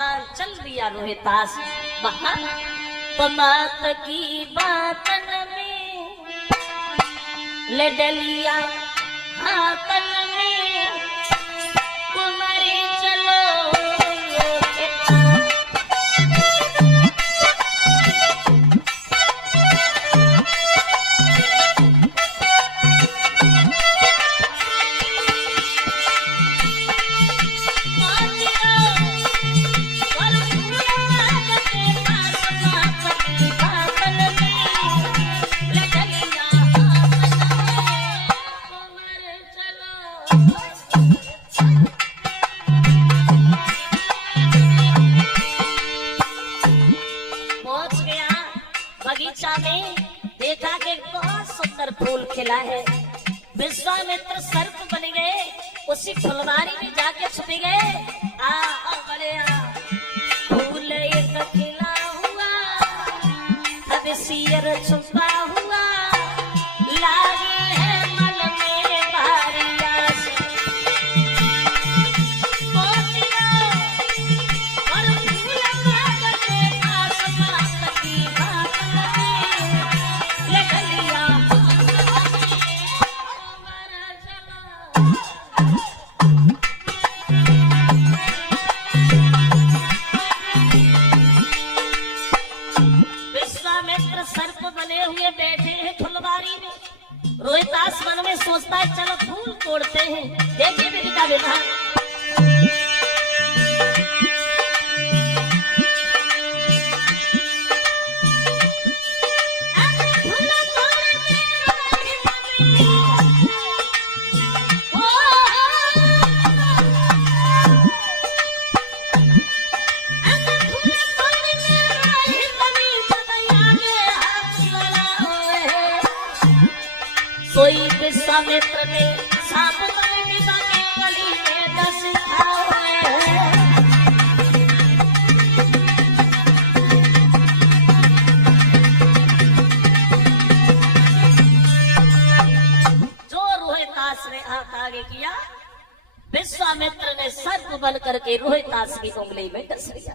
चल दिया रोहितास वहां पमात की बातन में ले डलिया हाथन में कुमारी चलो बगीचा में देखा कि बहुत सुंदर फूल खिला है। विश्वामित्र सर्प बन गए, उसी फुलवारी में जाके छुप गए। बड़े फूल एक खिला हुआ, अब सियर छुपा हुआ, लागे है मन में भारी आस। सर्प बने हुए बैठे हैं फुलवारी में। रोहितास मन में सोचता है चलो फूल तोड़ते हैं। देखिए बेटा बेटा कोई विश्वामित्र ने सांप बने गली में 10 खाए। जो रोहितास ने आगे किया, विश्वामित्र ने सर्प बन करके रोहितास की उंगली में डस लिया।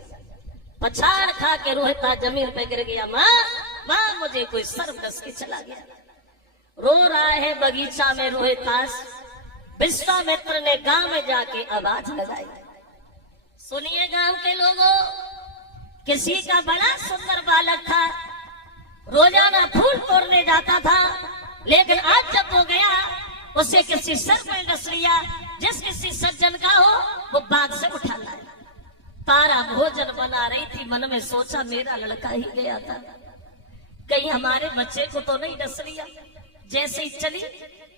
पछाड़ खा के रोहितास जमीन पे गिर गया। माँ मुझे कोई सर्प डस के चला गया। रो रहा है बगीचा में रोहितास। विश्वामित्र ने गांव में जाके आवाज लगाई, सुनिए गांव के लोगों, किसी का बड़ा सुंदर बालक था, रोजाना फूल तोड़ने जाता था, लेकिन आज जब वो गया उसे किसी सर्प ने डस लिया। जिस किसी सज्जन का हो वो बाग से उठा लाया। तारा भोजन बना रही थी, मन में सोचा मेरा लड़का ही गया था, कहीं हमारे बच्चे को तो नहीं डस लिया। जैसे ही चली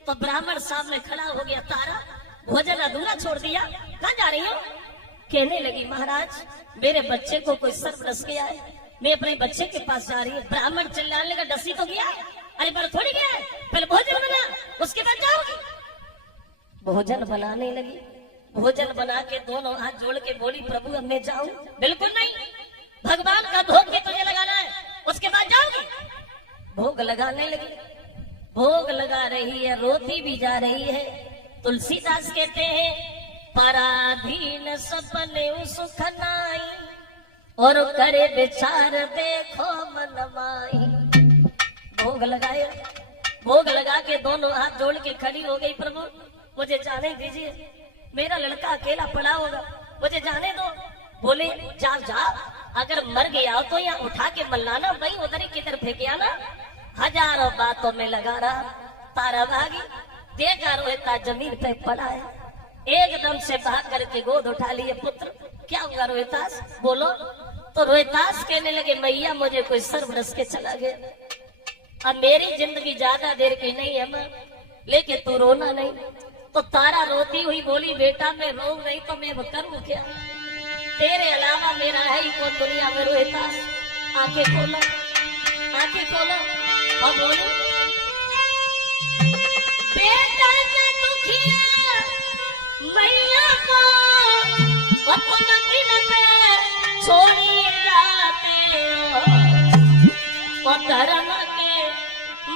तो ब्राह्मण सामने खड़ा हो गया। तारा भोजन अधूरा छोड़ दिया, कहाँ जा रही हो? कहने लगी महाराज मेरे बच्चे को कोई सर्प डस गया है, मैं अपने बच्चे के पास जा रही हूँ। ब्राह्मण चिल्लाने लगा डसी तो गया, अरे पर थोड़ी गया है, पहले भोजन बना उसके बाद जाओगी। भोजन बनाने लगी। भोजन बना के दोनों हाथ जोड़ के बोली प्रभु अब मैं जाऊं? बिल्कुल नहीं, भगवान का भोग भी तुझे लगाना है, उसके बाद जाओगी। भोग लगाने लगी। भोग लगा रही है, रोती भी जा रही है। तुलसीदास कहते हैं पराधीन सपने सुख नाई, और करे विचार देखो मन माई। भोग लगाए, भोग लगा के दोनों हाथ जोड़ के खड़ी हो गई। प्रभु मुझे जाने दीजिए, मेरा लड़का अकेला पड़ा होगा, मुझे जाने दो। बोले जाओ जाओ, अगर मर गया तो यहाँ उठा के मल्लाना, वही उधर ही किधर फेंके आना। हजारों बातों में लगा रहा। तारा भागी, देखा रोहितास जमीन पे पड़ा है, एकदम से भाग करके गोद उठा लिए। पुत्र क्या हुआ रोहितास, बोलो। तो रोहितास कहने लगे मैया मुझे कोई सर्प डस के चला गया, अब मेरी जिंदगी ज्यादा देर की नहीं है मां, लेकिन तू रोना नहीं। तो तारा रोती हुई बोली बेटा मैं रो रही तो मैं करूं क्या, तेरे अलावा मेरा है ही कौन दुनिया में। रोहितास आंखें खोलो, आंखें खोलो और बोलो बेटा से दुखिया मैया को और तुम दिन पे छोड़ी जाते हो, और धर्म के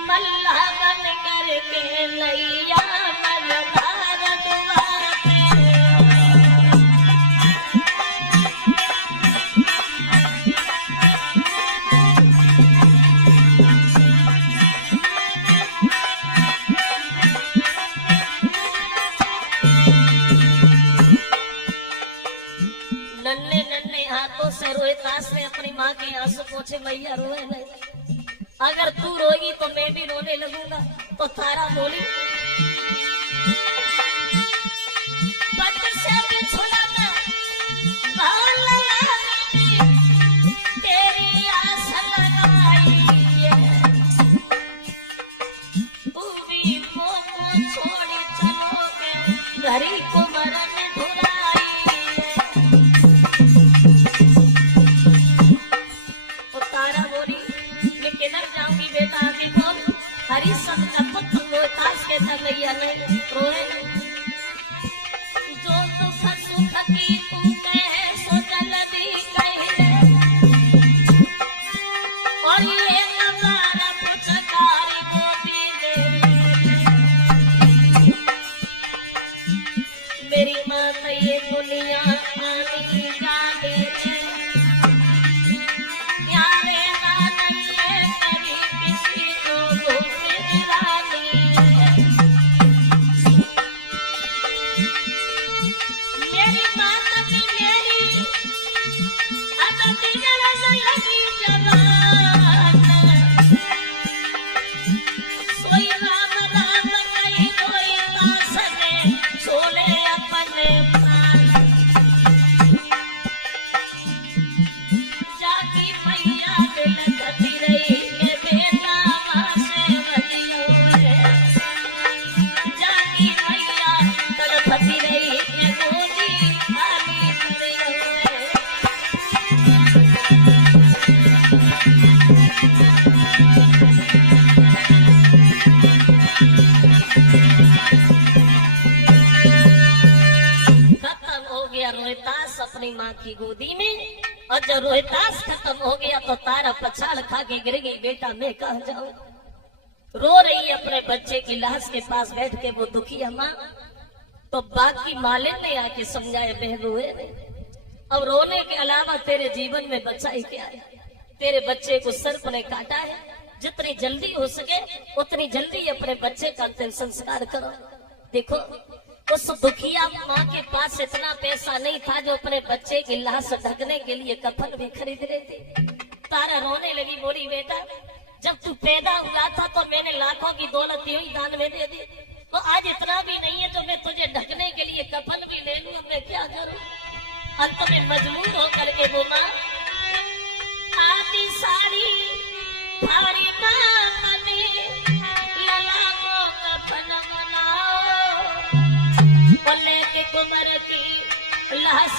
मल्ला बन करके नैया मझधार डुबाते हो। नन्हे नन्हे हाथों से रोहितास ने अपनी माँ के आंसू पोछे। मैया रोए नहीं, अगर तू रोएगी तो मैं भी रोने लगूंगा। तो तारा बोली, पत से बिछुड़ना भाल लगाई, तेरी आस लगाई है। तू भी वो छोड़ी चलोगे, घरी को मरण ढुलाई है। तो तारा बोली, मैं किधर जाऊंगी बेटा, आगे बोल। हरिश्चंद्र का पुत्र रोहितास कहता, मैया नहीं रोए नहीं। जो दुख सुख की तू कहे सो जल्दी कह ले, और ये नजारा पुचकारी गोदी दे ले। मेरी माँ तो ये दुनिया आनी जानी है, यारे ना नहीं है कभी किसी को धोखे रानी है। मेरी माता की मेरी अब बिगड़न लगी जवान, सोई राम राम कही कोई दास ने छोले अपने प्राण। जागी मैया बिलखती रही के बेटा माँ से बलियो है। जागी मैया तड़पती रही के गोदी खाली पड़ियो है। खत्म हो गया रोहितास अपनी माँ की गोदी में। और जब रोहितास खत्म हो गया तो तारा पछाड़ खा के गिर गई। बेटा मैं कहाँ जाऊं? रो रही है अपने बच्चे की लाश के पास बैठ के वो दुखी माँ। तो बाकी मालिक ने आके समझाए, बहन रोए नहीं। अब रोने के अलावा तेरे जीवन में बचा ही क्या है? तेरे बच्चे को सर्प ने काटा है, जितनी जल्दी हो सके उतनी जल्दी अपने बच्चे का अंतिम संस्कार करो। देखो उस दुखिया माँ के पास इतना पैसा नहीं था जो अपने बच्चे की लाश ढकने के लिए कफन भी खरीद लेती। तारा रोने लगी, बोली बेटा जब तू पैदा हुआ था तो मैंने लाखों की दौलत यूं ही दान में दे दी, तो आज इतना भी नहीं है तो मैं तुझे ढकने के लिए कफन भी ले लूं। अब मैं क्या करूं? अंत में मजबूर होकर के वो माँ आती सारी भारी माँ बने, लला को कफन बनाओ, बोले के कुंवर की लाश